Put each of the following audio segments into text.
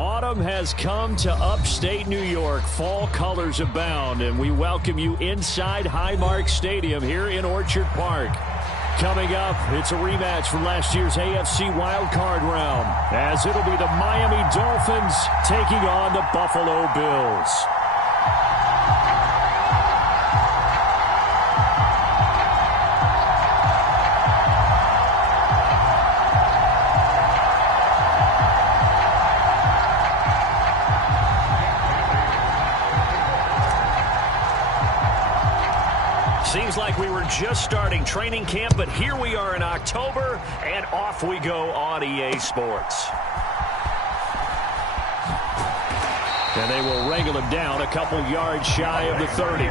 Autumn has come to upstate New York. Fall colors abound, and we welcome you inside Highmark Stadium here in Orchard Park. Coming up, it's a rematch from last year's AFC wildcard round, as it'll be the Miami Dolphins taking on the Buffalo Bills. Seems like we were just starting training camp, but here we are in October, and off we go on EA Sports. And they will wrangle him down a couple yards shy of the 30.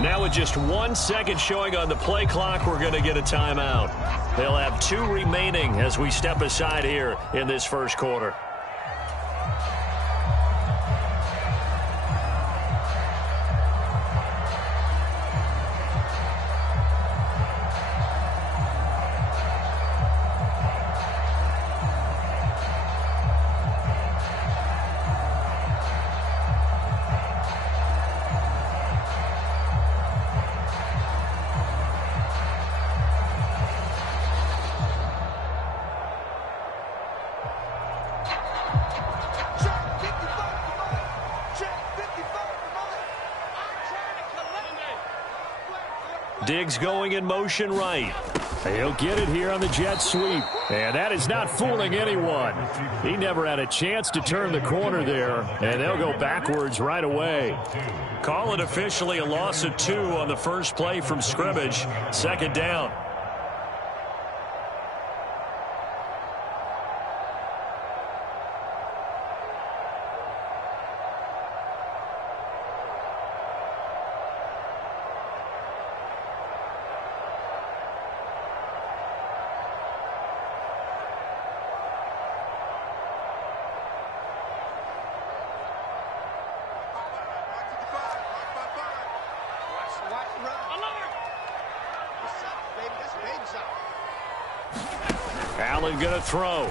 Now with just 1 second showing on the play clock, we're going to get a timeout. They'll have 2 remaining as we step aside here in this first quarter. Diggs going in motion right. He'll get it here on the jet sweep. And that is not fooling anyone. He never had a chance to turn the corner there, and they'll go backwards right away. Call it officially a loss of 2 on the first play from scrimmage. Second down. Allen going to throw.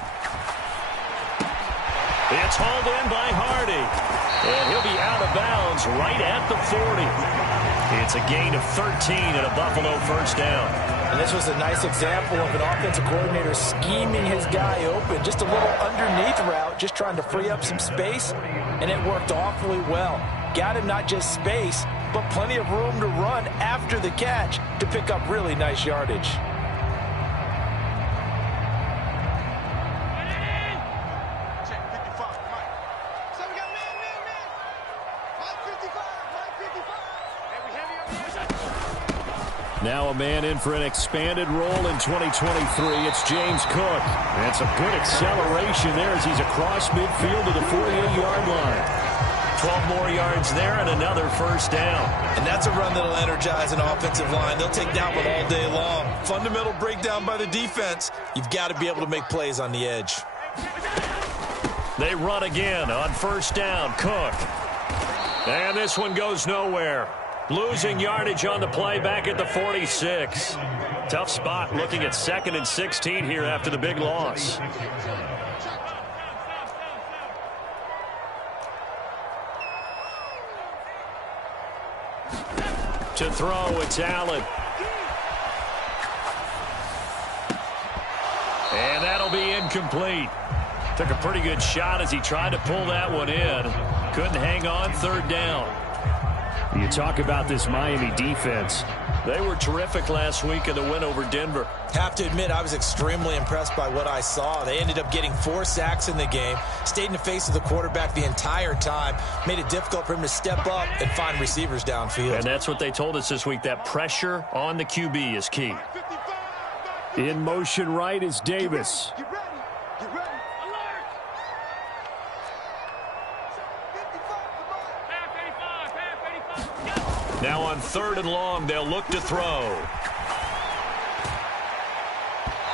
It's hauled in by Hardy. And he'll be out of bounds right at the 40. It's a gain of 13 and a Buffalo first down. And this was a nice example of an offensive coordinator scheming his guy open. Just a little underneath route, just trying to free up some space, and it worked awfully well. Got him not just space, but plenty of room to run after the catch to pick up really nice yardage. Now a man in for an expanded role in 2023. It's James Cook. And some good acceleration there as he's across midfield to the 48-yard line. 12 more yards there and another first down. And that's a run that'll energize an offensive line. They'll take that one all day long. Fundamental breakdown by the defense. You've got to be able to make plays on the edge. They run again on first down. Cook. And this one goes nowhere. Losing yardage on the play back at the 46. Tough spot looking at 2nd and 16 here after the big loss. To throw, it's Allen. And that'll be incomplete. Took a pretty good shot as he tried to pull that one in. Couldn't hang on, third down. You talk about this Miami defense. They were terrific last week in the win over Denver. Have to admit, I was extremely impressed by what I saw. They ended up getting 4 sacks in the game, stayed in the face of the quarterback the entire time, made it difficult for him to step up and find receivers downfield. And that's what they told us this week, that pressure on the QB is key. In motion right is Davis. Now on 3rd and long, they'll look to throw.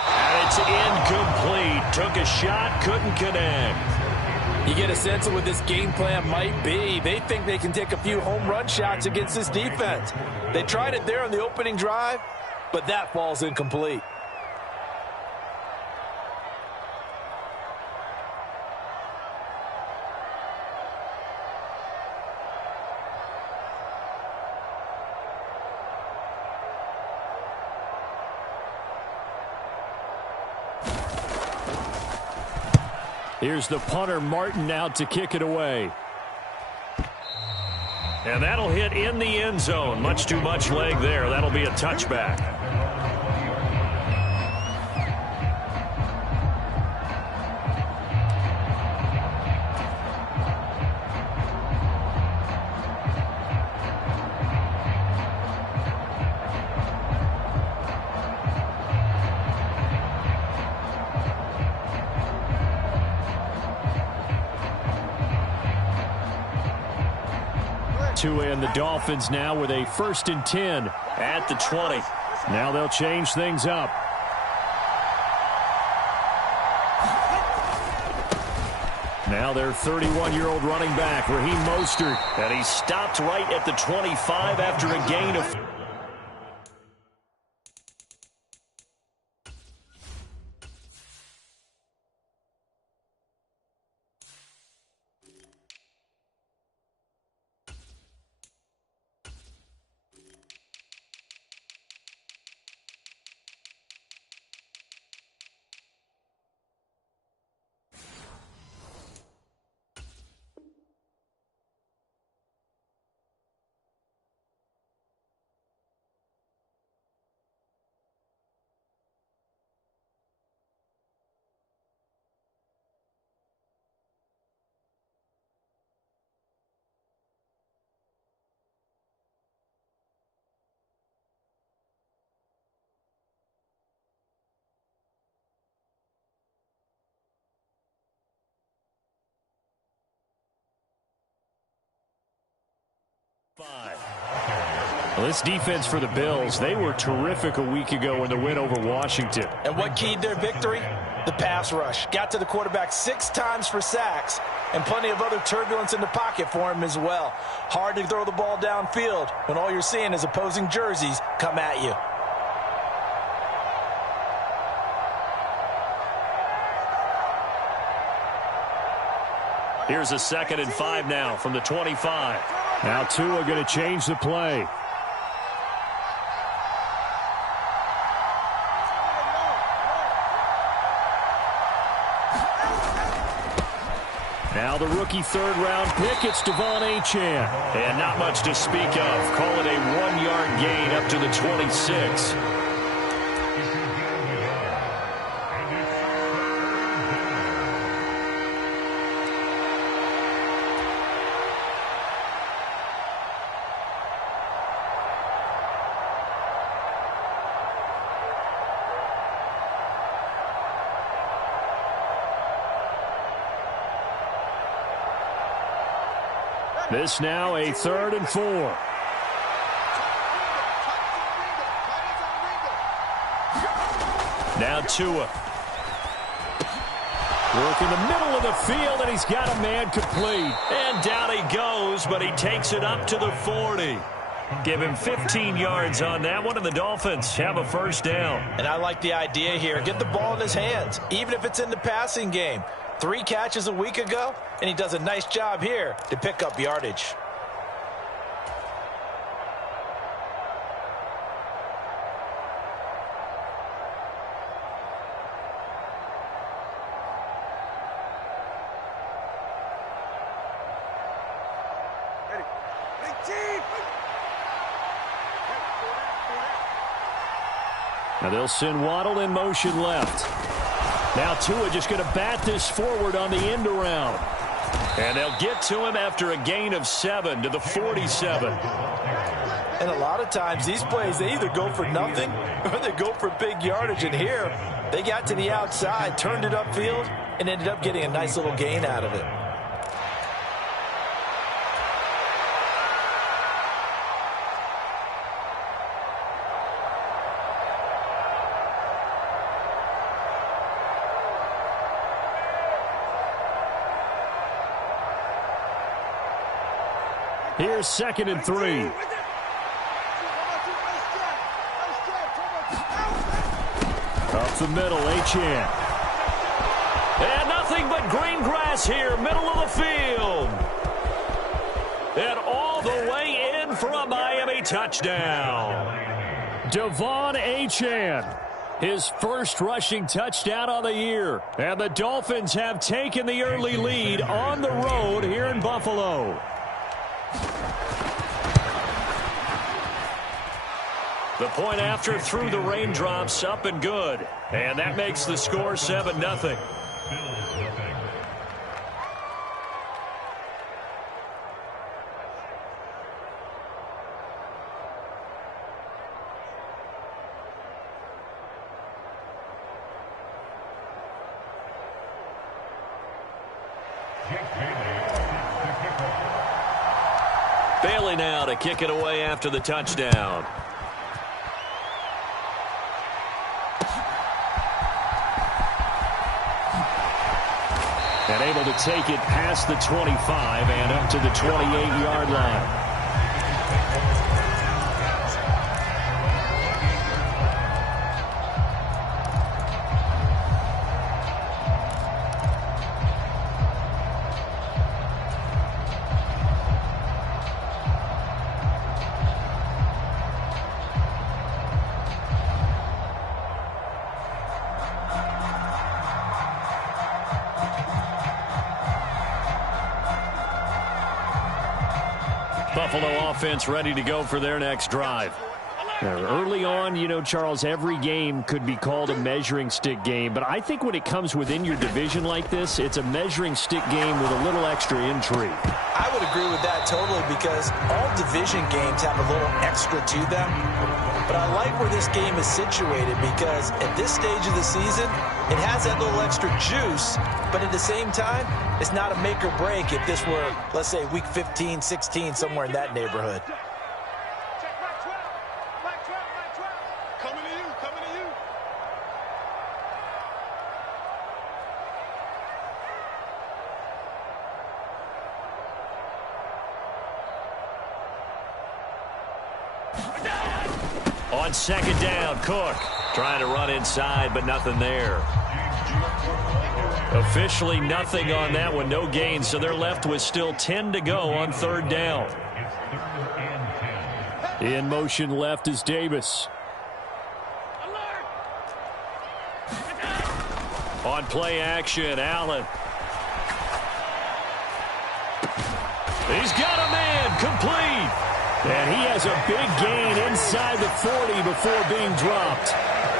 And it's incomplete. Took a shot, couldn't connect. You get a sense of what this game plan might be. They think they can take a few home run shots against this defense. They tried it there on the opening drive, but that falls incomplete. Here's the punter, Martin, out to kick it away. And that'll hit in the end zone. Much too much leg there. That'll be a touchback. And the Dolphins now with a 1st and 10 at the 20. Now they'll change things up. Now their 31-year-old running back, Raheem Mostert. And he stopped right at the 25 after a gain of Well, this defense for the Bills, they were terrific a week ago in the win over Washington. And what keyed their victory? The pass rush. Got to the quarterback 6 times for sacks, and plenty of other turbulence in the pocket for him as well. Hard to throw the ball downfield when all you're seeing is opposing jerseys come at you. Here's a 2nd and 5 now from the 25. Now Tua going to change the play. Now the rookie 3rd-round pick, it's Devon Achane. And not much to speak of. Call it a 1-yard gain up to the 26. This now a 3rd and 4. Now Tua. Work in the middle of the field, and he's got a man complete. And down he goes, but he takes it up to the 40. Give him 15 yards on that one, and the Dolphins have a 1st down. And I like the idea here. Get the ball in his hands, even if it's in the passing game. 3 catches a week ago, and he does a nice job here to pick up yardage. Now they'll send Waddle in motion left. Now Tua just going to bat this forward on the end around. And they'll get to him after a gain of 7 to the 47. And a lot of times these plays, they either go for nothing or they go for big yardage. And here, they got to the outside, turned it upfield, and ended up getting a nice little gain out of it. Here's 2nd and 3. Up the middle, Achane. And nothing but green grass here, middle of the field. And all the way in for a Miami touchdown. Devon Achane, his 1st rushing touchdown on the year. And the Dolphins have taken the early lead on the road here in Buffalo. The point after through the raindrops, up and good. And that makes the score 7-0. Bailey now to kick it away after the touchdown. And able to take it past the 25 and up to the 28-yard line. Buffalo offense ready to go for their next drive. Early on, you know, Charles, every game could be called a measuring stick game, but I think when it comes within your division like this, it's a measuring stick game with a little extra intrigue. I would agree with that totally, because all division games have a little extra to them. But I like where this game is situated because at this stage of the season, it has that little extra juice, but at the same time, it's not a make or break if this were, let's say, week 15, 16, somewhere in that neighborhood. On second down, Cook trying to run inside, but nothing there. Officially nothing on that one, no gain, so they're left with still 10 to go on third down. In motion left is Davis. On play action, Allen. He's got a man, complete. And he has a big gain inside the 40 before being dropped.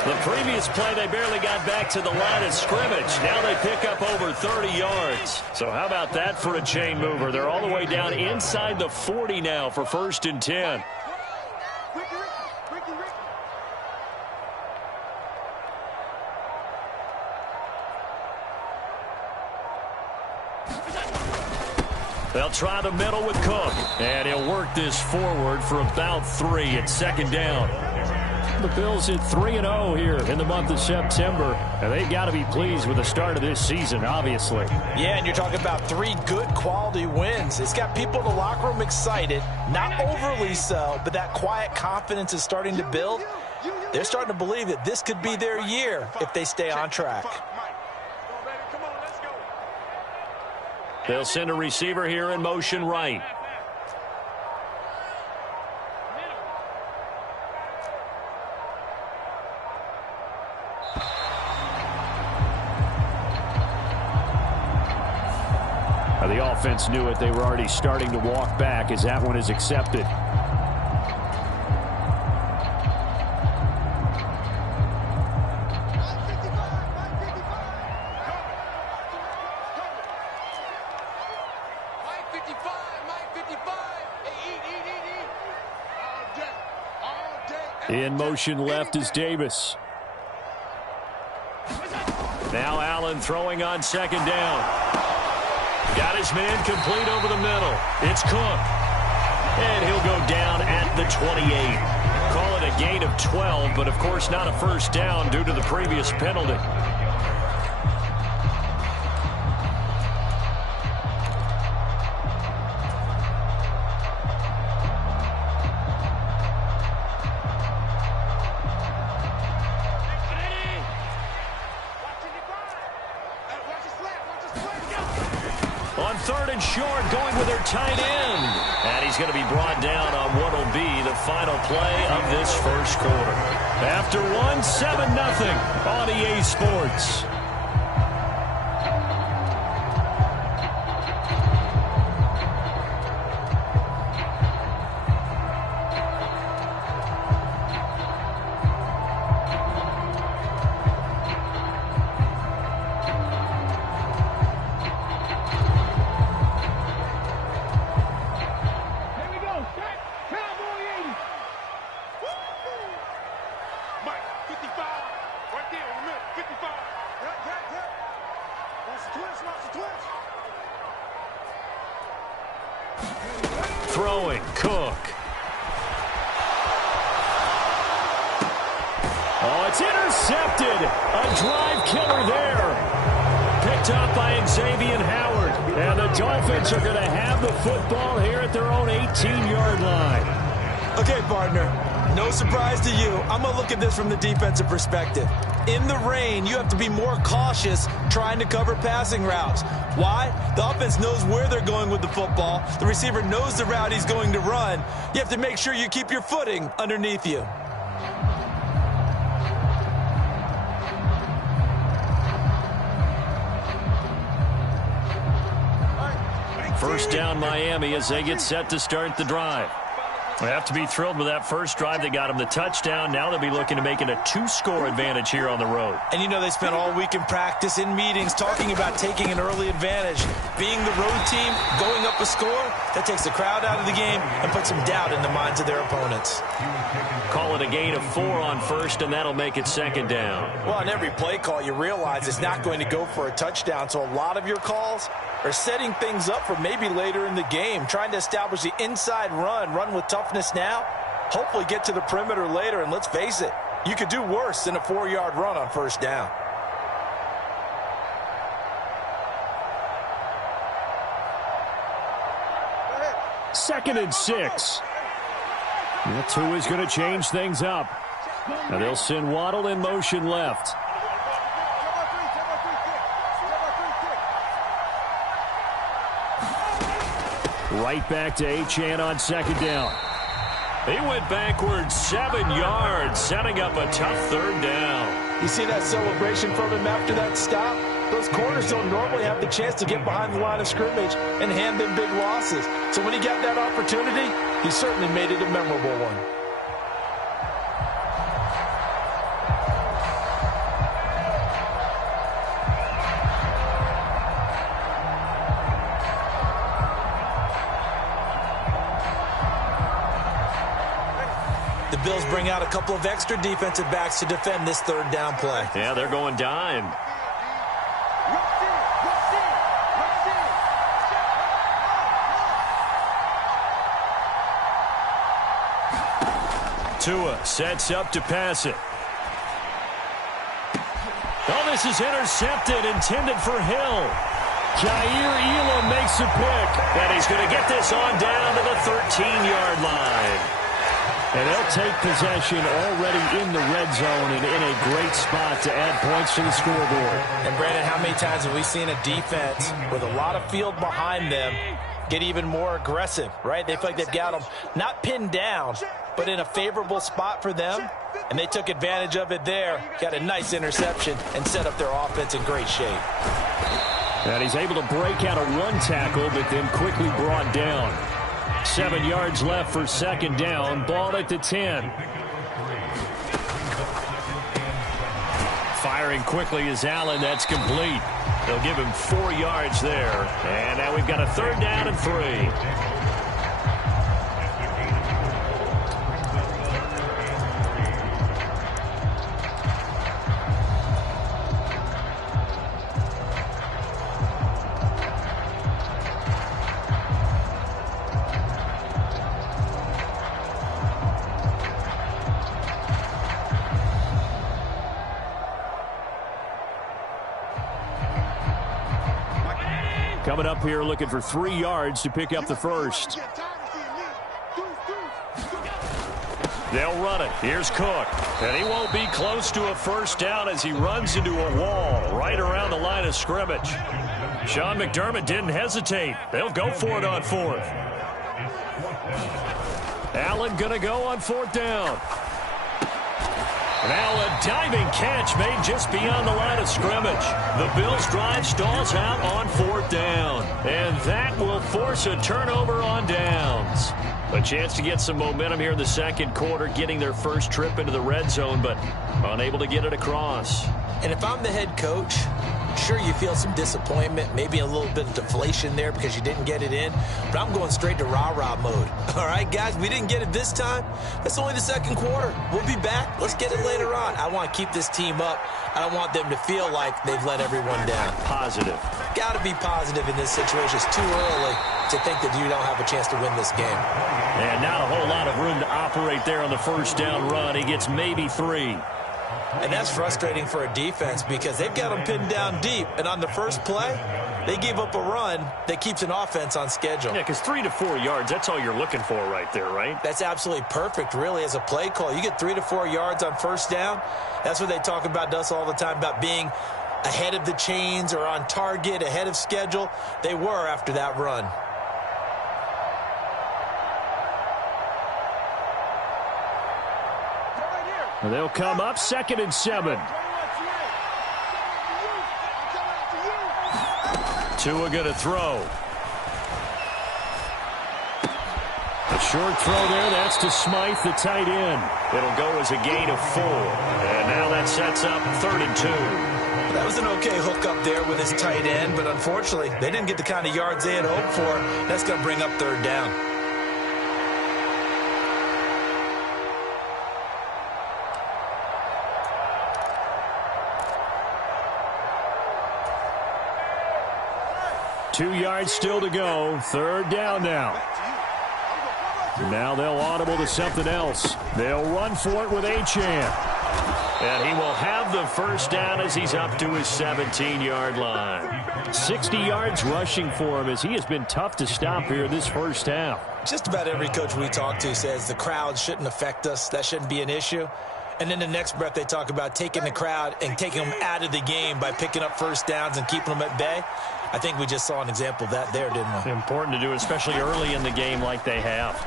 The previous play, they barely got back to the line of scrimmage. Now they pick up over 30 yards. So how about that for a chain mover? They're all the way down inside the 40 now for 1st and 10. They'll try the middle with Cook. And he'll work this forward for about 3 at second down. The Bills at 3-0 here in the month of September. And they've got to be pleased with the start of this season, obviously. Yeah, and you're talking about 3 good quality wins. It's got people in the locker room excited. Not overly so, but that quiet confidence is starting to build. They're starting to believe that this could be their year if they stay on track. They'll send a receiver here in motion right. The offense knew it. They were already starting to walk back as that one is accepted. In motion left is Davis. Now Allen throwing on second down. Got his man complete over the middle. It's Cook. And he'll go down at the 28. Call it a gain of 12, but of course not a first down due to the previous penalty. On third and short, going with their tight end. And he's going to be brought down on what will be the final play of this first quarter. After one, 7-0 on EA Sports. Throwing, Cook. Oh, it's intercepted. A drive killer there. Picked up by Xavier Howard. And the Dolphins are going to have the football here at their own 18-yard line. Okay, partner, no surprise to you. I'm going to look at this from the defensive perspective. In the rain, you have to be more cautious trying to cover passing routes. Why? The offense knows where they're going with the football. The receiver knows the route he's going to run. You have to make sure you keep your footing underneath you. First down Miami as they get set to start the drive. They have to be thrilled with that first drive. They got them the touchdown. Now they'll be looking to make it a 2-score advantage here on the road. And you know they spent all week in practice, in meetings, talking about taking an early advantage. Being the road team, going up a score, that takes the crowd out of the game and puts some doubt in the minds of their opponents. Call it a gain of 4 on first, and that'll make it second down. Well, on every play call, you realize it's not going to go for a touchdown, so a lot of your calls are setting things up for maybe later in the game, trying to establish the inside run with toughness now, hopefully get to the perimeter later, and let's face it, you could do worse than a 4-yard run on first down. Second and 6. That 2 is going to change things up. Now they'll send Waddle in motion left. Right back to Achane on second down. He went backwards 7 yards, setting up a tough third down. You see that celebration from him after that stop? Those corners don't normally have the chance to get behind the line of scrimmage and hand them big losses. So when he got that opportunity, he certainly made it a memorable one. The Bills bring out a couple of extra defensive backs to defend this third down play. Yeah, they're going dime. Tua sets up to pass it. Oh, this is intercepted, intended for Hill. Jair Elam makes a pick, and he's going to get this on down to the 13-yard line. And they'll take possession already in the red zone and in a great spot to add points to the scoreboard. And, Brandon, how many times have we seen a defense with a lot of field behind them get even more aggressive, right? They feel like they've got them not pinned down, but in a favorable spot for them, and they took advantage of it there, got a nice interception, and set up their offense in great shape. And he's able to break out a run tackle, but then quickly brought down. 7 yards left for second down, ball at the 10. Firing quickly is Allen, that's complete. They'll give him 4 yards there, and now we've got a third down and 3. Coming up here looking for 3 yards to pick up the first. They'll run it. Here's Cook. And he won't be close to a first down as he runs into a wall right around the line of scrimmage. Sean McDermott didn't hesitate. They'll go for it on fourth. Allen going to go on fourth down. Now a diving catch made just beyond the line of scrimmage. The Bills drive stalls out on fourth down. And that will force a turnover on downs. A chance to get some momentum here in the second quarter, getting their first trip into the red zone, but unable to get it across. And if I'm the head coach, sure you feel some disappointment, maybe a little bit of deflation there because you didn't get it in, but I'm going straight to rah-rah mode. All right, guys, we didn't get it this time. That's only the second quarter. We'll be back. Let's get it later on. I want to keep this team up. I don't want them to feel like they've let everyone down. Positive. Got to be positive in this situation. It's too early to think that you don't have a chance to win this game. And not a whole lot of room to operate there on the first down run. He gets maybe 3. And that's frustrating for a defense because they've got them pinned down deep. And on the first play, they gave up a run that keeps an offense on schedule. Yeah, because 3 to 4 yards, that's all you're looking for right there, right? That's absolutely perfect, really, as a play call. You get 3 to 4 yards on first down. That's what they talk about to us all the time, about being ahead of the chains or on target, ahead of schedule. They were after that run. They'll come up 2nd and 7. Tua going to throw. A Short throw there. That's to Smythe, the tight end. It'll go as a gain of 4. And now that sets up 3rd and 2. That was an okay hook up there with his tight end, but unfortunately, they didn't get the kind of yards they had hoped for. That's going to bring up 3rd down. Two yards still to go. 3rd down now. Now they'll audible to something else. They'll run for it with Achane. And he will have the 1st down as he's up to his 17-yard line. 60 yards rushing for him as he has been tough to stop here this first half. Just about every coach we talk to says the crowd shouldn't affect us. That shouldn't be an issue. And then the next breath they talk about taking the crowd and taking them out of the game by picking up 1st downs and keeping them at bay. I think we just saw an example of that there, didn't we? Important to do, especially early in the game like they have.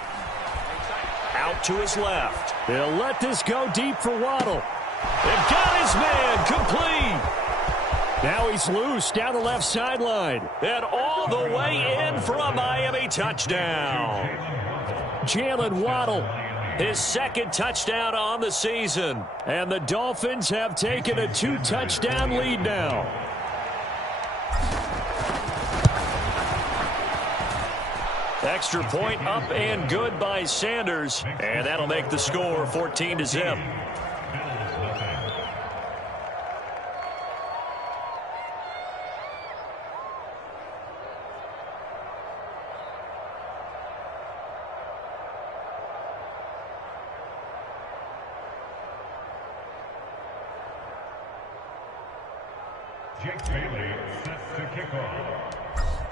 Out to his left. They'll let this go deep for Waddle. They've got his man complete. Now he's loose down the left sideline. And all the way in for a Miami touchdown. Jalen Waddle, his 2nd touchdown on the season. And the Dolphins have taken a 2-touchdown lead now. Extra point up and good by Sanders. And that'll make the score 14-0.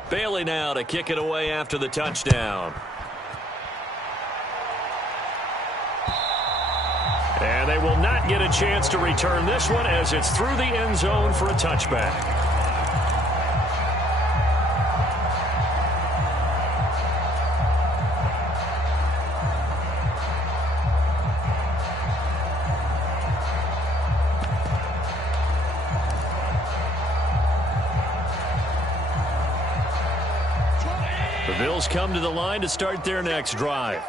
Bailey now to kick it away after the touchdown. And they will not get a chance to return this one as it's through the end zone for a touchback. The Bills come to the line to start their next drive.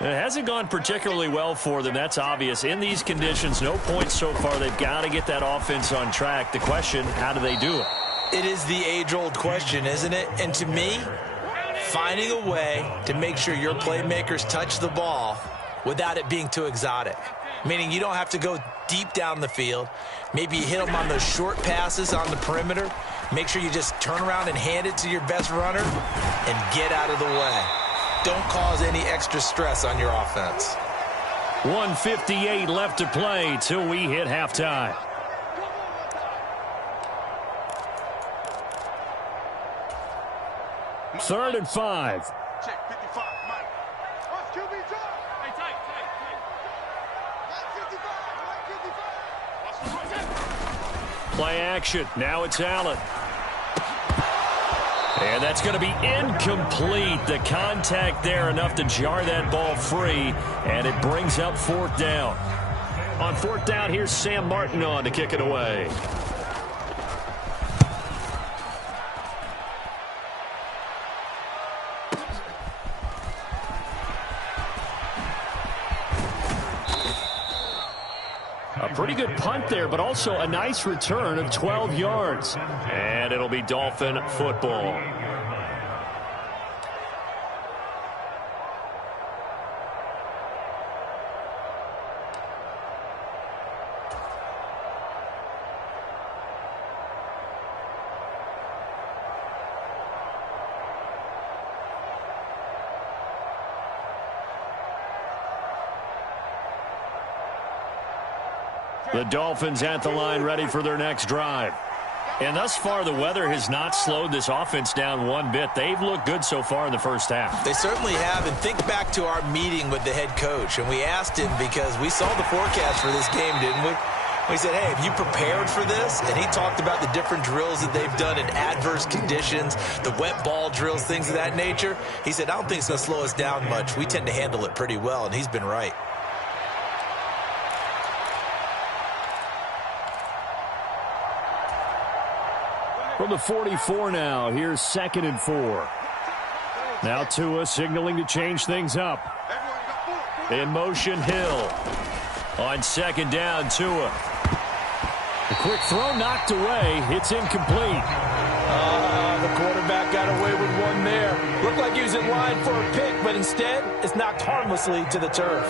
It hasn't gone particularly well for them. That's obvious. In these conditions, no points so far. They've got to get that offense on track. The question, how do they do it? It is the age-old question, isn't it? And to me, finding a way to make sure your playmakers touch the ball without it being too exotic. Meaning you don't have to go deep down the field. Maybe you hit them on those short passes on the perimeter. Make sure you just turn around and hand it to your best runner and get out of the way. Don't cause any extra stress on your offense. 1:58 left to play till we hit halftime. Third and 5. Check 55, Mike. What's QB time? Hey, tight. 55. Play action. Now it's Allen. And that's going to be incomplete. The contact there enough to jar that ball free, and it brings up 4th down. On 4th down, here's Sam Martin on to kick it away. A pretty good punt there, but also a nice return of 12 yards. And it'll be Dolphin football. The Dolphins at the line ready for their next drive. And thus far, the weather has not slowed this offense down one bit. They've looked good so far in the first half. They certainly have. And think back to our meeting with the head coach. And we asked him because we saw the forecast for this game, didn't we? We said, hey, have you prepared for this? And he talked about the different drills that they've done in adverse conditions, the wet ball drills, things of that nature. He said, I don't think it's going to slow us down much. We tend to handle it pretty well, and he's been right. From the 44 now, here's 2nd and 4. Now Tua signaling to change things up. In motion, Hill. On second down, Tua. A quick throw knocked away. It's incomplete. The quarterback got away with one there. Looked like he was in line for a pick, but instead, it's knocked harmlessly to the turf.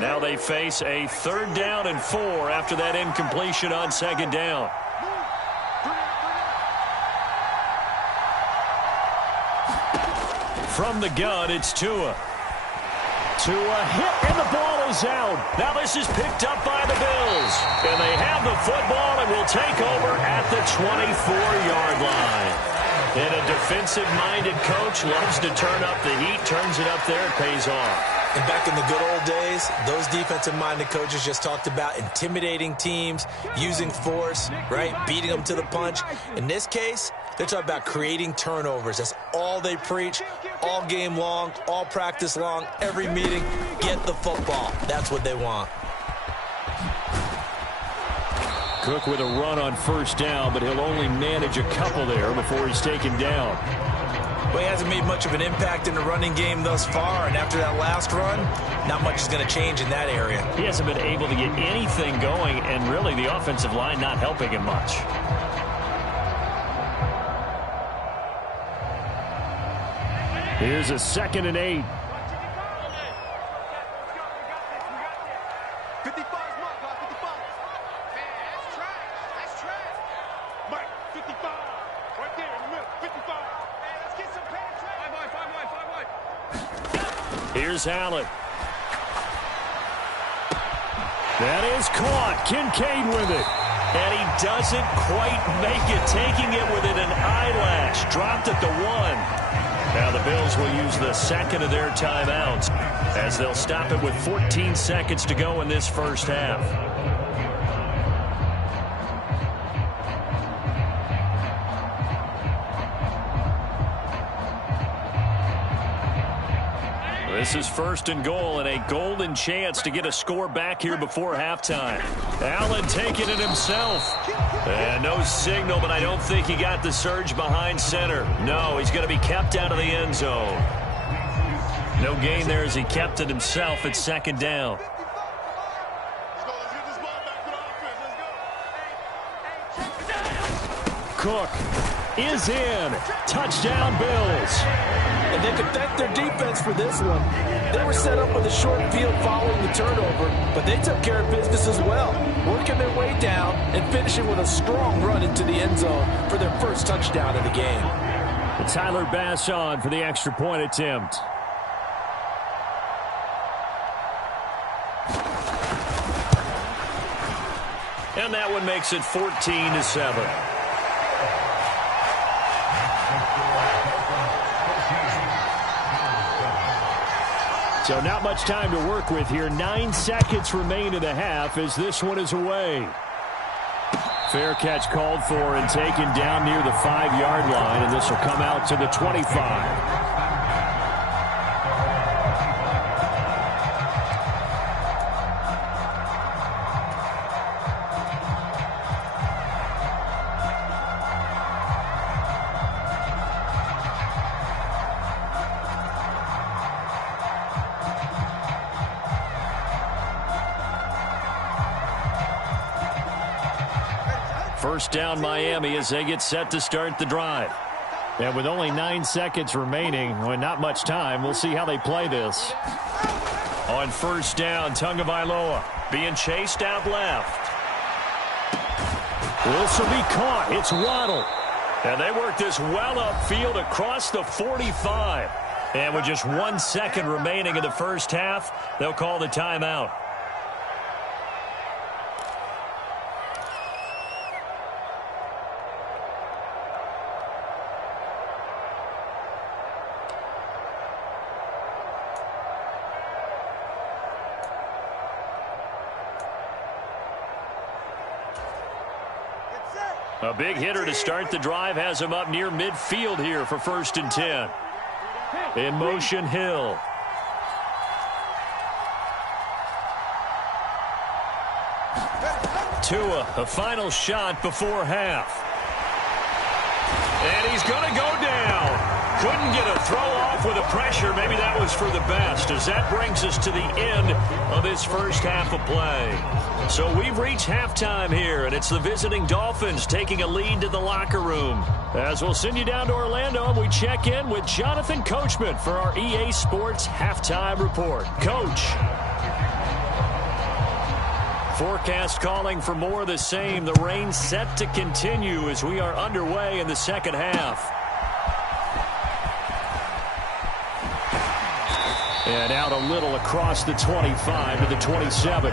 Now they face a 3rd down and 4 after that incompletion on second down. From the gun, it's Tua. Tua hit, and the ball is out. Now this is picked up by the Bills. And they have the football and will take over at the 24-yard line. And a defensive-minded coach loves to turn up the heat, turns it up there, it pays off. And back in the good old days, those defensive-minded coaches just talked about intimidating teams, using force, right, beating them to the punch. In this case, they're talking about creating turnovers. That's all they preach, all game long, all practice long, every meeting. Get the football. That's what they want. Cook with a run on 1st down, but he'll only manage a couple there before he's taken down. Well, he hasn't made much of an impact in the running game thus far, and after that last run, not much is going to change in that area. He hasn't been able to get anything going, and really the offensive line not helping him much. Here's a 2nd and 8. 55 mark, 55. That's trash. That's trash. Mike, 55. Right there in the middle. 55. Hey, let's get some penetration. 5 wide. Here's Allen. That is caught. Kincaid with it. And he doesn't quite make it, taking it within an eyelash. Dropped at the 1. Now the Bills will use the 2nd of their timeouts as they'll stop it with 14 seconds to go in this first half. This is 1st and goal and a golden chance to get a score back here before halftime. Allen taking it himself. And no signal, but I don't think he got the surge behind center. No, he's going to be kept out of the end zone. No gain there as he kept it himself at 2nd down. Cook is in. Touchdown, Bills. And they could thank their defense for this one. They were set up with a short field following the turnover, but they took care of business as well, working their way down and finishing with a strong run into the end zone for their first touchdown of the game. And Tyler Bass on for the extra point attempt. And that one makes it 14-7. So not much time to work with here. 9 seconds remain in the half as this one is away. Fair catch called for and taken down near the 5-yard line, and this will come out to the 25. First down Miami as they get set to start the drive. And with only 9 seconds remaining, and not much time, we'll see how they play this. On 1st down, Tagovailoa being chased out left. This will be caught. It's Waddle. And they work this well upfield across the 45. And with just 1 second remaining in the first half, they'll call the timeout. A big hitter to start the drive has him up near midfield here for 1st and 10. In motion, Hill. Tua, a final shot before half. And he's going to go down. Couldn't get a throw off with the pressure. Maybe that was for the best, as that brings us to the end of this first half of play. So we've reached halftime here, and it's the visiting Dolphins taking a lead to the locker room. As we'll send you down to Orlando, and we check in with Jonathan Coachman for our EA Sports Halftime Report. Coach. Forecast calling for more of the same. The rain set to continue as we are underway in the second half. And out a little across the 25 to the 27.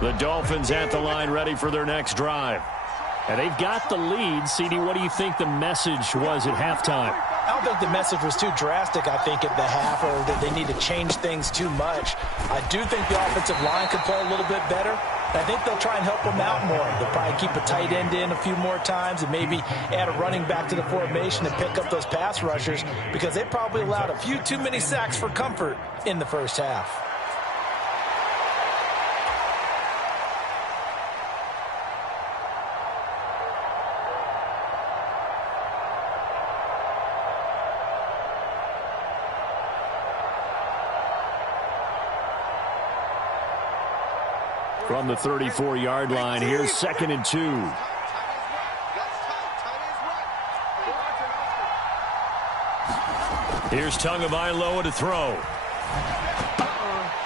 The Dolphins at the line ready for their next drive. And they've got the lead. CD, what do you think the message was at halftime? I don't think the message was too drastic, I think, at the half, or that they need to change things too much. I do think the offensive line could play a little bit better. I think they'll try and help them out more. They'll probably keep a tight end in a few more times and maybe add a running back to the formation and pick up those pass rushers, because they probably allowed a few too many sacks for comfort in the first half. From the 34-yard line, here's 2nd and 2. Here's Tagovailoa to throw.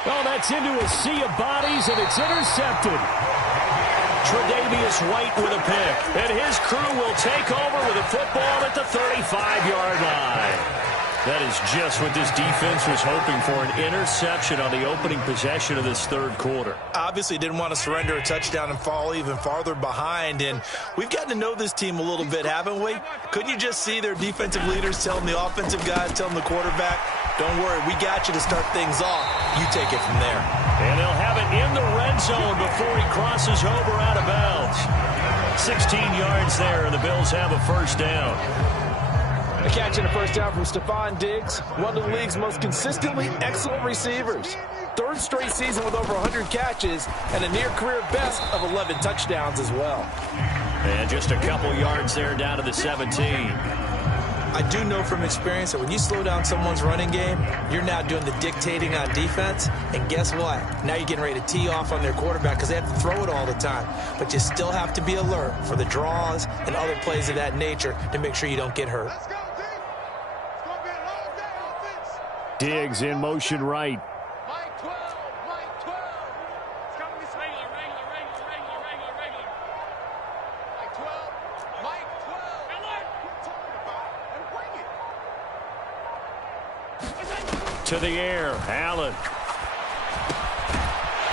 Oh, that's into a sea of bodies, and it's intercepted. Tre'Davious White with a pick, and his crew will take over with a football at the 35-yard line. That is just what this defense was hoping for, an interception on the opening possession of this third quarter. Obviously didn't want to surrender a touchdown and fall even farther behind, and we've gotten to know this team a little bit, haven't we? Couldn't you just see their defensive leaders telling the offensive guys, telling the quarterback, don't worry, we got you to start things off. You take it from there. And they'll have it in the red zone before he crosses over out of bounds. 16 yards there, and the Bills have a first down. A catch and a first down from Stephon Diggs, one of the league's most consistently excellent receivers. Third straight season with over 100 catches and a near-career best of 11 touchdowns as well. And just a couple yards there down to the 17. I do know from experience that when you slow down someone's running game, you're now doing the dictating on defense. And guess what? Now you're getting ready to tee off on their quarterback because they have to throw it all the time. But you still have to be alert for the draws and other plays of that nature to make sure you don't get hurt. Diggs in motion right. Mike 12, Mike 12. It's coming this way. Regular. Mike 12, Mike 12. What you talking about? And bring it. To the air, Allen.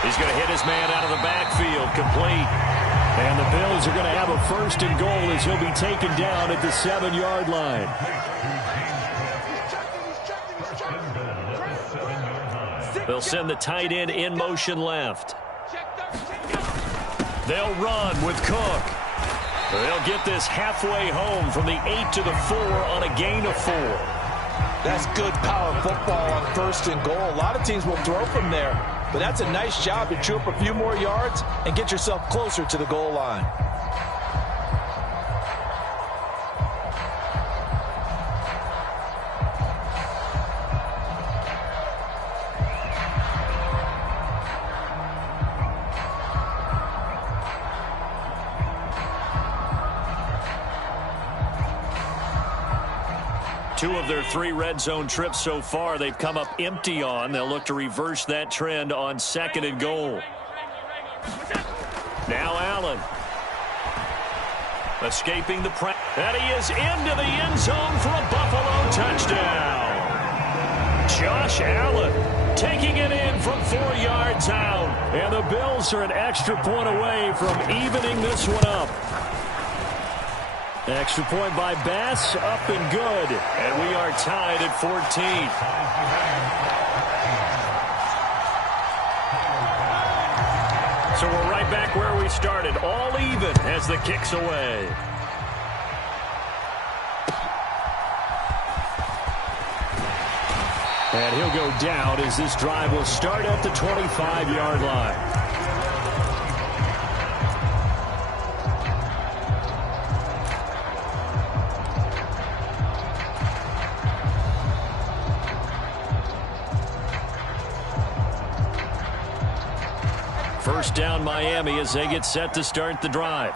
He's going to hit his man out of the backfield, complete. And the Bills are going to have a first and goal as he'll be taken down at the 7-yard line. They'll send the tight end in motion left. They'll run with Cook. They'll get this halfway home from the 8 to the 4 on a gain of 4. That's good power football on first and goal. A lot of teams will throw from there, but that's a nice job to chew up a few more yards and get yourself closer to the goal line. Two of their 3 red zone trips so far, they've come up empty on. They'll look to reverse that trend on second and goal. Now Allen. Escaping the press. And he is into the end zone for a Buffalo touchdown. Josh Allen taking it in from 4 yards out. And the Bills are an extra point away from evening this one up. Extra point by Bass, up and good. And we are tied at 14. So we're right back where we started, all even as the kick's away. And he'll go down as this drive will start at the 25-yard line. First down Miami as they get set to start the drive.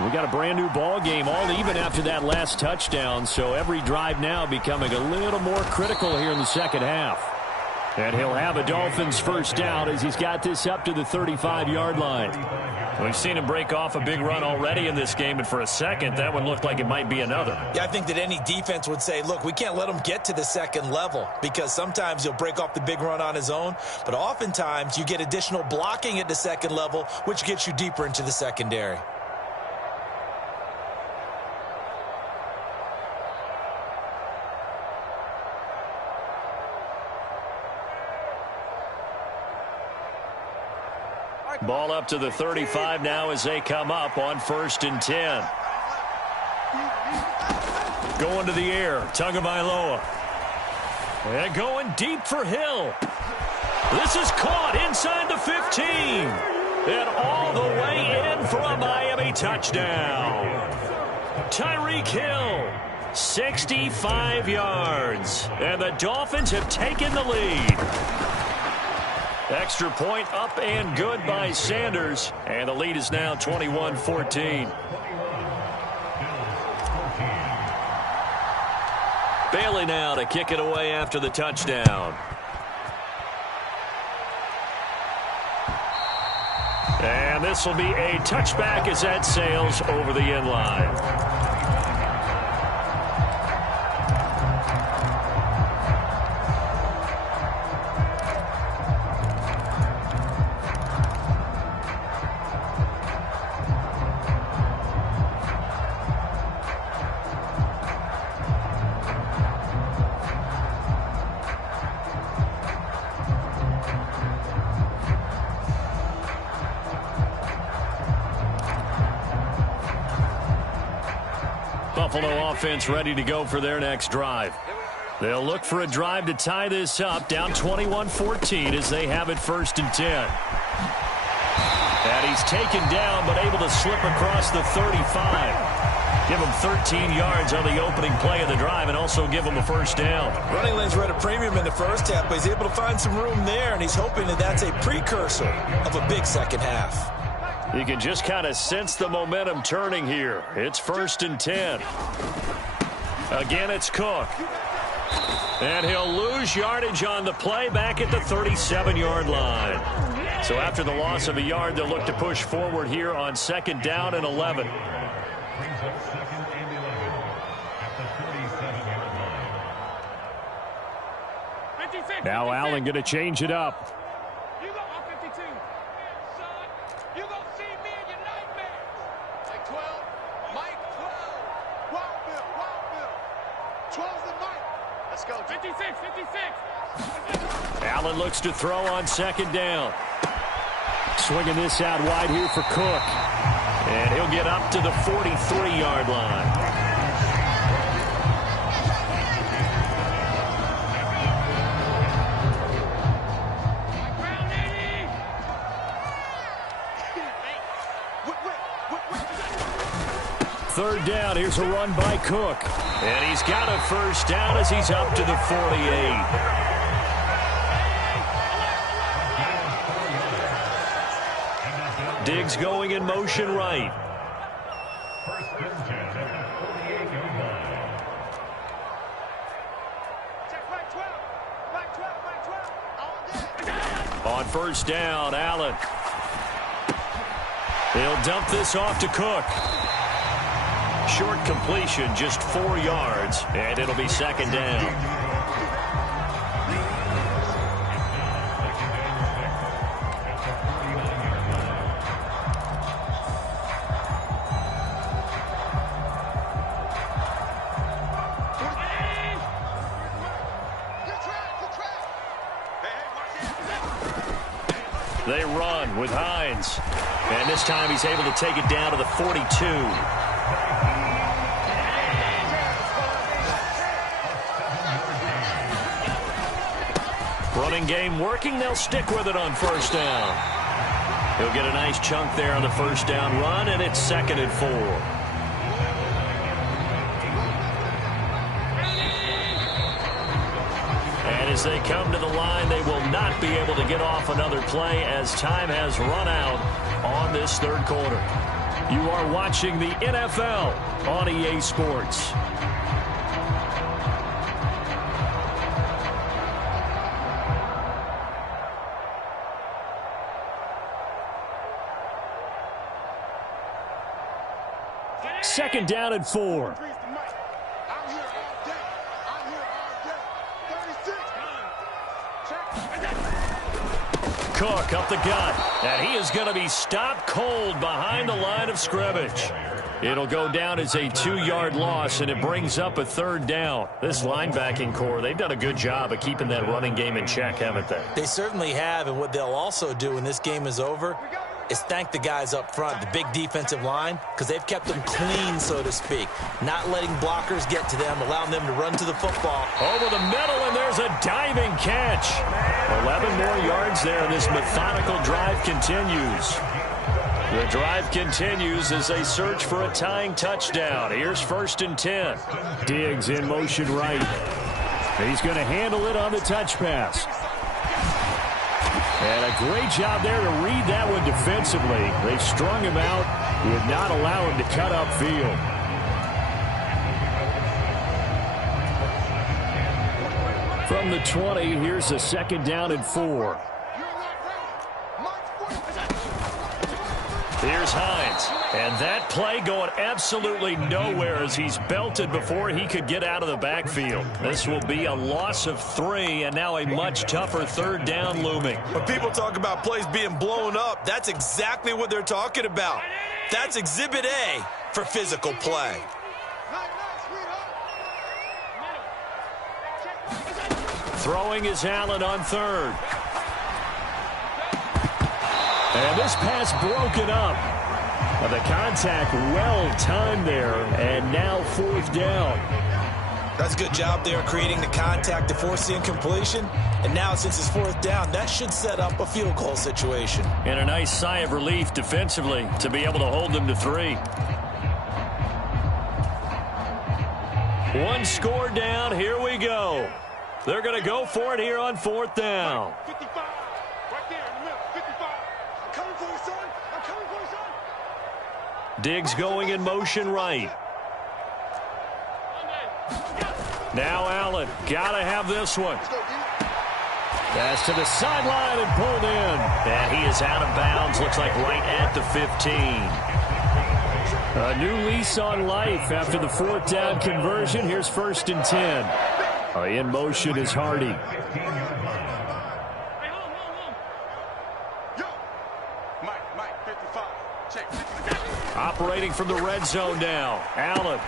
We got a brand new ball game, all even after that last touchdown, so every drive now becoming a little more critical here in the second half. And he'll have a Dolphins first down as he's got this up to the 35-yard line. We've seen him break off a big run already in this game, and for a second, that one looked like it might be another. Yeah, I think that any defense would say, look, we can't let him get to the second level because sometimes he'll break off the big run on his own, but oftentimes you get additional blocking at the second level, which gets you deeper into the secondary. Ball up to the 35 now as they come up on 1st and 10. Going to the air, Tagovailoa. And going deep for Hill. This is caught inside the 15. And all the way in for a Miami touchdown. Tyreek Hill, 65 yards. And the Dolphins have taken the lead. Extra point up and good by Sanders. And the lead is now 21-14. Bailey now to kick it away after the touchdown. And this will be a touchback as that sails over the end line. Buffalo offense ready to go for their next drive. They'll look for a drive to tie this up, down 21-14 as they have it 1st and 10. And he's taken down, but able to slip across the 35. Give him 13 yards on the opening play of the drive and also give him a 1st down. Running lanes were at a premium in the first half, but he's able to find some room there, and he's hoping that that's a precursor of a big second half. You can just kind of sense the momentum turning here. It's 1st and 10. Again, it's Cook. And he'll lose yardage on the play back at the 37-yard line. So after the loss of a yard, they'll look to push forward here on 2nd down and 11. Now Allen going to change it up. You go on 52. Son, you gonna see me in your nightmares. Like 12, Mike 12. Wild Bill, Wild Bill. 12's the Mike. Let's go. 56, 56. Allen looks to throw on 2nd down. Swinging this out wide here for Cook. And he'll get up to the 43-yard line. Third down, here's a run by Cook. And he's got a 1st down as he's up to the 48. Diggs going in motion right. On 1st down, Allen. He'll dump this off to Cook. Short completion, just 4 yards, and it'll be 2nd down. They run with Hines, and this time he's able to take it down to the 42. Running game working. They'll stick with it on 1st down. He'll get a nice chunk there on the 1st down run, and it's 2nd and 4. And as they come to the line, they will not be able to get off another play as time has run out on this 3rd quarter. You are watching the NFL on EA Sports. Second down and 4. Cook up the gut, and he is going to be stopped cold behind the line of scrimmage. It'll go down as a 2-yard loss, and it brings up a 3rd down. This linebacking core, they've done a good job of keeping that running game in check, haven't they? They certainly have, and what they'll also do when this game is over is thank the guys up front, the big defensive line, because they've kept them clean, so to speak, not letting blockers get to them, allowing them to run to the football. Over the middle, and there's a diving catch. 11 more yards there, and this methodical drive continues. The drive continues as they search for a tying touchdown. Here's 1st and 10. Diggs in motion right. He's going to handle it on the touch pass. And a great job there to read that one defensively. They strung him out, would not allow him to cut upfield. From the 20, here's a 2nd down and 4. Here's Hines. And that play going absolutely nowhere as he's belted before he could get out of the backfield. This will be a loss of 3, and now a much tougher 3rd down looming. When people talk about plays being blown up, that's exactly what they're talking about. That's Exhibit A for physical play. Throwing is Allen on 3rd. And this pass broken up. The contact well-timed there, and now 4th down. That's a good job there creating the contact to force the incompletion. And now since it's 4th down, that should set up a field goal situation. And a nice sigh of relief defensively to be able to hold them to 3. One score down. Here we go. They're going to go for it here on 4th down. 55. Right there in the middle. 55. I'm coming for you, son. I'm coming for you, son. Diggs going in motion right. Now Allen. Got to have this one. Pass to the sideline and pulled in. And he is out of bounds. Looks like right at the 15. A new lease on life after the 4th down conversion. Here's 1st and 10. In motion is Hardy. Mike, 55. Check. Operating from the red zone now. Allen.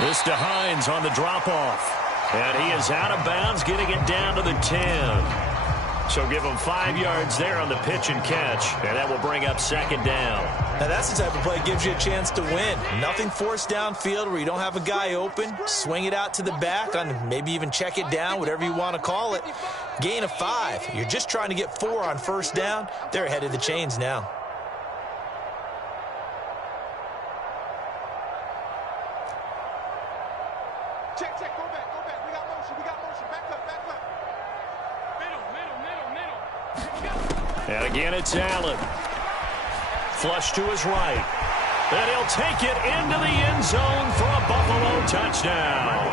This to Hines on the drop-off. And he is out of bounds, getting it down to the 10. So give him 5 yards there on the pitch and catch. And that will bring up 2nd down. Now that's the type of play that gives you a chance to win. Nothing forced downfield where you don't have a guy open. Swing it out to the back on maybe even check it down, whatever you want to call it. Gain of 5. You're just trying to get 4 on 1st down. They're ahead of the chains now. Check. Go back. We got motion. Back up. Middle. And again, it's Allen. Flush to his right. And he'll take it into the end zone for a Buffalo touchdown.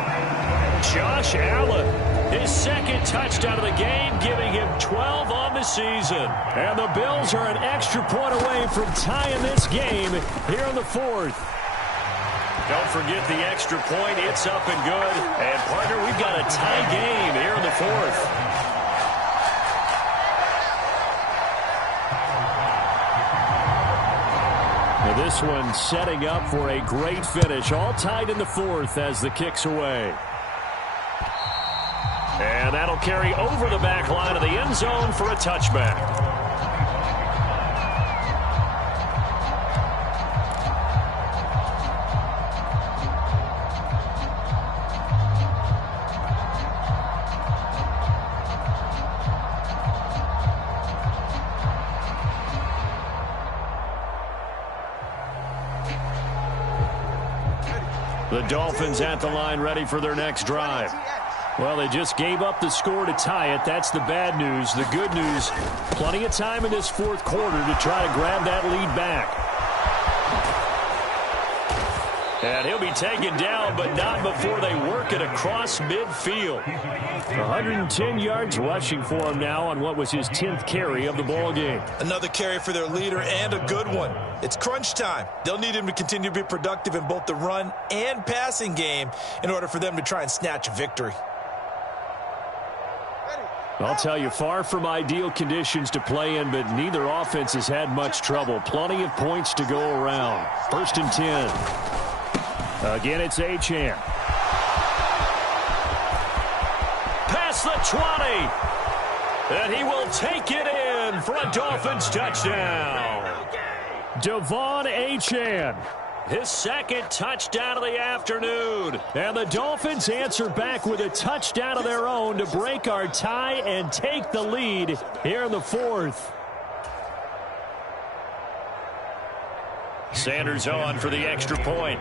Josh Allen, his 2nd touchdown of the game, giving him 12 on the season. And the Bills are an extra point away from tying this game here in the 4th. Don't forget the extra point. It's up and good. And, partner, we've got a tie game here in the 4th. Now this one setting up for a great finish. All tied in the 4th as the kick's away. And that'll carry over the back line of the end zone for a touchback. The Dolphins at the line ready for their next drive. Well, they just gave up the score to tie it. That's the bad news. The good news, plenty of time in this 4th quarter to try to grab that lead back. And he'll be taken down, but not before they work it across midfield. 110 yards rushing for him now on what was his 10th carry of the ball game. Another carry for their leader and a good one. It's crunch time. They'll need him to continue to be productive in both the run and passing game in order for them to try and snatch a victory. I'll tell you, far from ideal conditions to play in, but neither offense has had much trouble. Plenty of points to go around. 1st and 10. Again, it's Achane. Past the 20. And he will take it in for a Dolphins touchdown. Devon Achane. His 2nd touchdown of the afternoon. And the Dolphins answer back with a touchdown of their own to break our tie and take the lead here in the 4th. Sanders on for the extra point.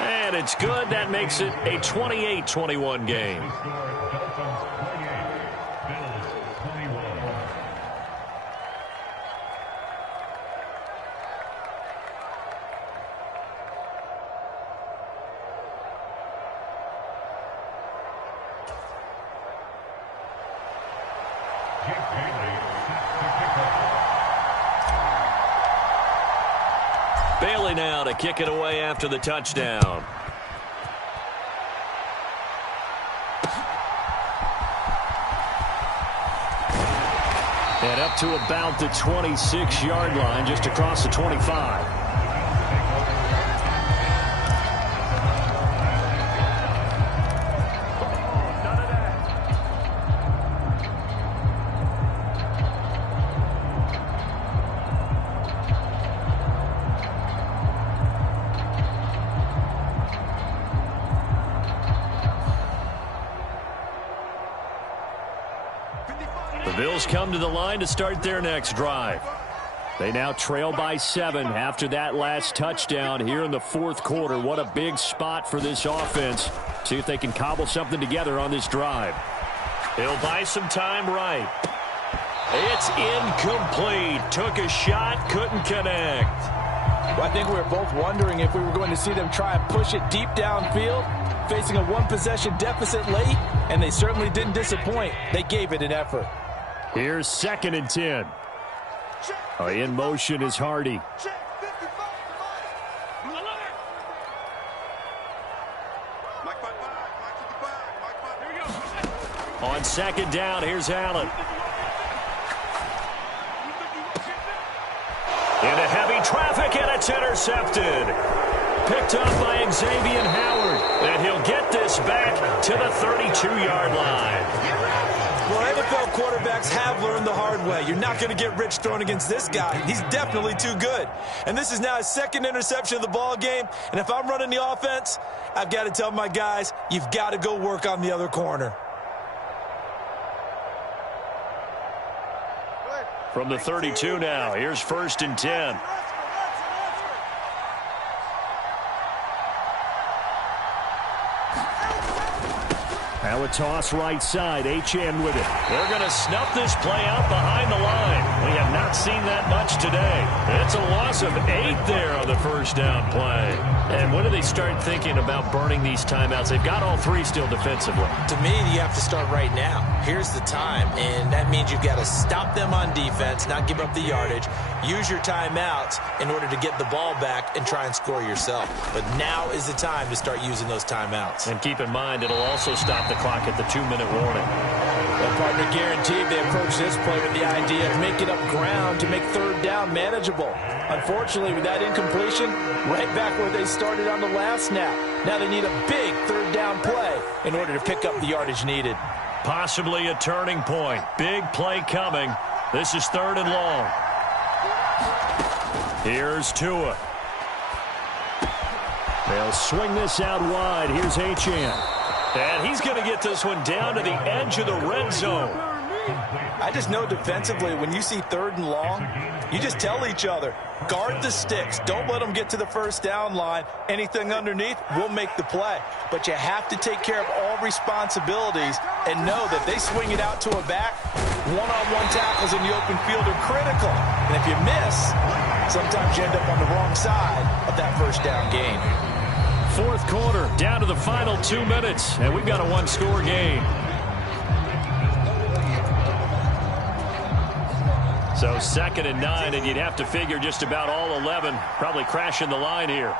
And it's good. That makes it a 28-21 game. Bailey now to kick it away after the touchdown. And up to about the 26-yard line, just across the 25. Eagles come to the line to start their next drive. They now trail by 7 after that last touchdown here in the fourth quarter. What a big spot for this offense. See if they can cobble something together on this drive. He'll buy some time right. It's incomplete. Took a shot, couldn't connect. Well, I think we were both wondering if we were going to see them try and push it deep downfield, facing a one-possession deficit late, and they certainly didn't disappoint. They gave it an effort. Here's 2nd and 10. In motion is Hardy. On 2nd down, here's Allen. Into heavy traffic, and it's intercepted. Picked up by Xavier Howard, and he'll get this back to the 32-yard line. Well, NFL quarterbacks have learned the hard way. You're not going to get rich throwing against this guy. He's definitely too good. And this is now his 2nd interception of the ball game. And if I'm running the offense, I've got to tell my guys, you've got to go work on the other corner. From the 32 now, here's 1st and 10. Now a toss right side. HN with it. They're going to snuff this play out behind the line. We have not seen that much today. It's a loss of 8 there on the 1st down play. And when do they start thinking about burning these timeouts? They've got all 3 still defensively. To me, you have to start right now. Here's the time, and that means you've got to stop them on defense, not give up the yardage, use your timeouts in order to get the ball back and try and score yourself. But now is the time to start using those timeouts. And keep in mind, it'll also stop the clock at the 2-minute warning. Well, partner, guaranteed they approach this play with the idea of making up ground to make 3rd down manageable. Unfortunately, with that incompletion, right back where they started on the last snap. Now they need a big 3rd down play in order to pick up the yardage needed. Possibly a turning point. Big play coming. This is 3rd and long. Here's Tua. They'll swing this out wide. Here's HN. And he's going to get this one down to the edge of the red zone. I just know defensively, when you see 3rd and long, you just tell each other, guard the sticks. Don't let them get to the 1st down line. Anything underneath will make the play. But you have to take care of all responsibilities and know that they swing it out to a back. One-on-one tackles in the open field are critical. And if you miss, sometimes you end up on the wrong side of that 1st down gain. 4th quarter, down to the final 2 minutes, and we've got a 1-score game. So 2nd and 9, and you'd have to figure just about all 11 probably crashing the line here.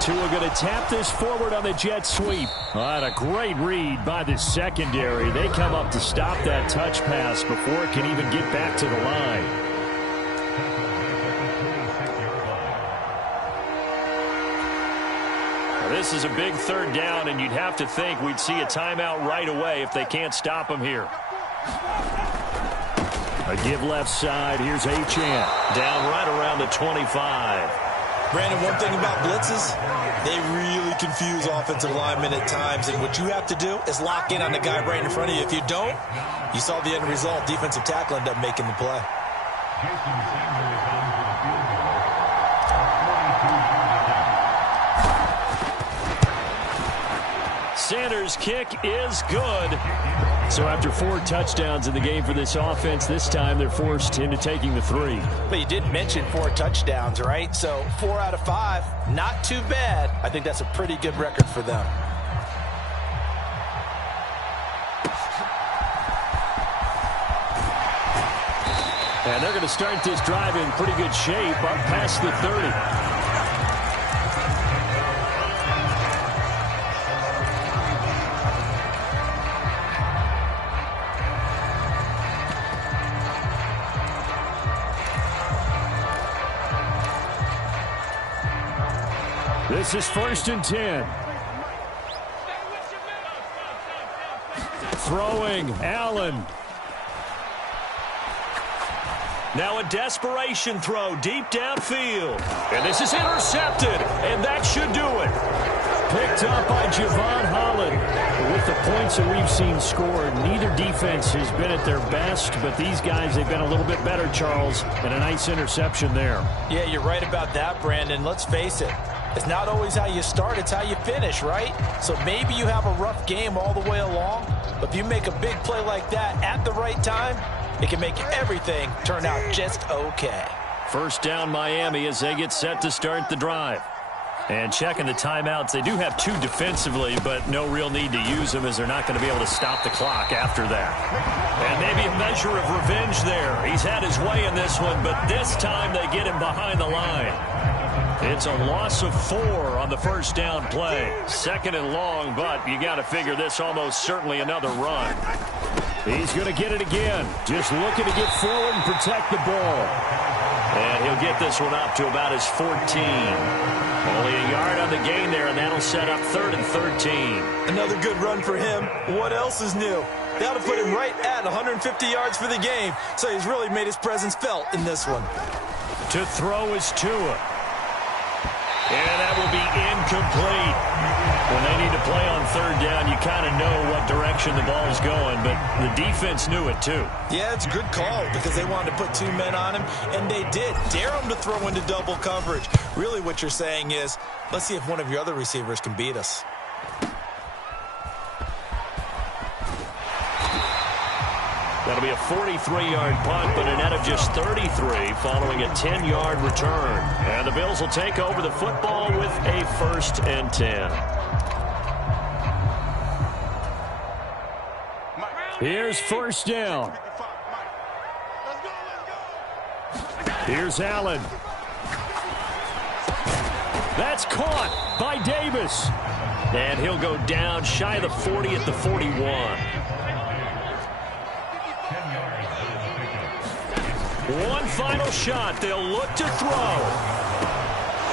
Tua going to tap this forward on the jet sweep. And a great read by the secondary. They come up to stop that touch pass before it can even get back to the line. This is a big 3rd down, and you'd have to think we'd see a timeout right away if they can't stop him here. A give left side. Here's HN. Down right around the 25. Brandon, one thing about blitzes, they really confuse offensive linemen at times, and what you have to do is lock in on the guy right in front of you. If you don't, you saw the end result. Defensive tackle ended up making the play. Sanders' kick is good. So after 4 touchdowns in the game for this offense, this time they're forced into taking the 3. But you did mention 4 touchdowns, right? So 4 out of 5, not too bad. I think that's a pretty good record for them. And they're going to start this drive in pretty good shape up past the 30. This is 1st and 10. Throwing, Allen. Now a desperation throw deep downfield. And this is intercepted, and that should do it. Picked up by Javon Holland. With the points that we've seen scored, neither defense has been at their best, but these guys, they've been a little bit better, Charles, and a nice interception there. Yeah, you're right about that, Brandon. Let's face it. It's not always how you start, it's how you finish, right? So maybe you have a rough game all the way along, but if you make a big play like that at the right time, it can make everything turn out just okay. First down, Miami, as they get set to start the drive. And checking the timeouts, they do have 2 defensively, but no real need to use them as they're not going to be able to stop the clock after that. And maybe a measure of revenge there. He's had his way in this one, but this time they get him behind the line. It's a loss of 4 on the first down play. Second and long, but you got to figure this almost certainly another run. He's going to get it again. Just looking to get forward and protect the ball. And he'll get this one up to about his 14. Only a yard on the gain there, and that'll set up 3rd and 13. Another good run for him. What else is new? That'll put him right at 150 yards for the game, so he's really made his presence felt in this one. To throw is Tua. And that will be incomplete. When they need to play on 3rd down, you kind of know what direction the ball is going, but the defense knew it too. Yeah, it's a good call because they wanted to put 2 men on him, and they did. Dare him to throw into double coverage. Really what you're saying is, let's see if one of your other receivers can beat us. That'll be a 43-yard punt, but a net of just 33 following a 10-yard return. And the Bills will take over the football with a 1st and 10. Here's first down. Here's Allen. That's caught by Davis. And he'll go down shy of the 40 at the 41. One final shot. They'll look to throw.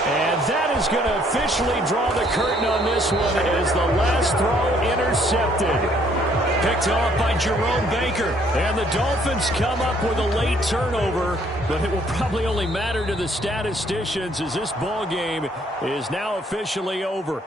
And that is going to officially draw the curtain on this one as the last throw intercepted. Picked off by Jerome Baker. And the Dolphins come up with a late turnover, but it will probably only matter to the statisticians as this ball game is now officially over.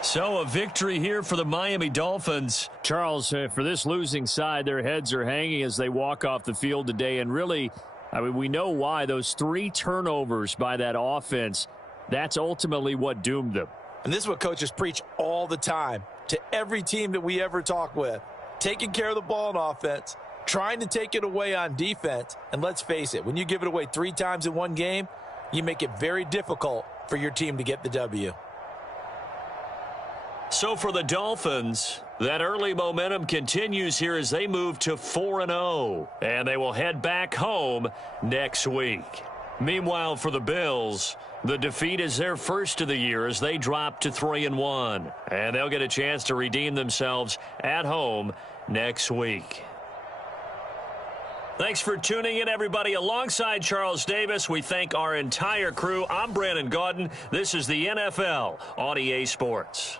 So a victory here for the Miami Dolphins. Charles, for this losing side, their heads are hanging as they walk off the field today. And really, I mean, we know why. Those 3 turnovers by that offense, that's ultimately what doomed them. And this is what coaches preach all the time to every team that we ever talk with. Taking care of the ball on offense, trying to take it away on defense. And let's face it, when you give it away 3 times in one game, you make it very difficult for your team to get the W. So for the Dolphins, that early momentum continues here as they move to 4-0. And they will head back home next week. Meanwhile, for the Bills, the defeat is their first of the year as they drop to 3-1. And they'll get a chance to redeem themselves at home next week. Thanks for tuning in, everybody. Alongside Charles Davis, we thank our entire crew. I'm Brandon Gaudin. This is the NFL on EA Sports.